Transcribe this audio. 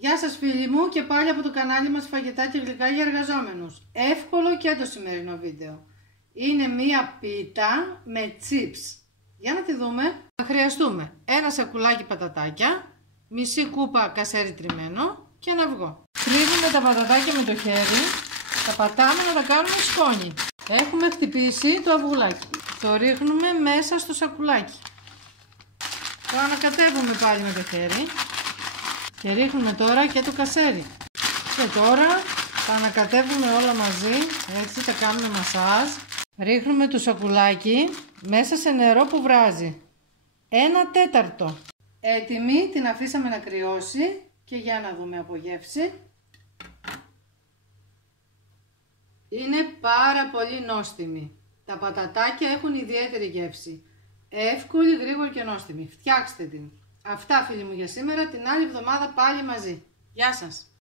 Γεια σας φίλοι μου και πάλι από το κανάλι μας Φαγητά και Γλυκά για Εργαζόμενους. Εύκολο και το σημερινό βίντεο. Είναι μία πίτα με chips. Για να τη δούμε. Θα χρειαστούμε ένα σακουλάκι πατατάκια, μισή κούπα κασέρι τριμμένο και ένα αυγό. Τρίβουμε τα πατατάκια με το χέρι, τα πατάμε να τα κάνουμε σκόνη. Έχουμε χτυπήσει το αυγουλάκι. Το ρίχνουμε μέσα στο σακουλάκι. Το ανακατεύουμε πάλι με το χέρι. Και ρίχνουμε τώρα και το κασέρι. Και τώρα τα ανακατεύουμε όλα μαζί. Έτσι τα κάνουμε μασάζ. Ρίχνουμε το σακουλάκι μέσα σε νερό που βράζει. 1/4. Έτοιμη, την αφήσαμε να κρυώσει. Και για να δούμε από γεύση. Είναι πάρα πολύ νόστιμη. Τα πατατάκια έχουν ιδιαίτερη γεύση. Εύκολη, γρήγορη και νόστιμη. Φτιάξτε την. Αυτά φίλοι μου για σήμερα, την άλλη εβδομάδα πάλι μαζί. Γεια σας!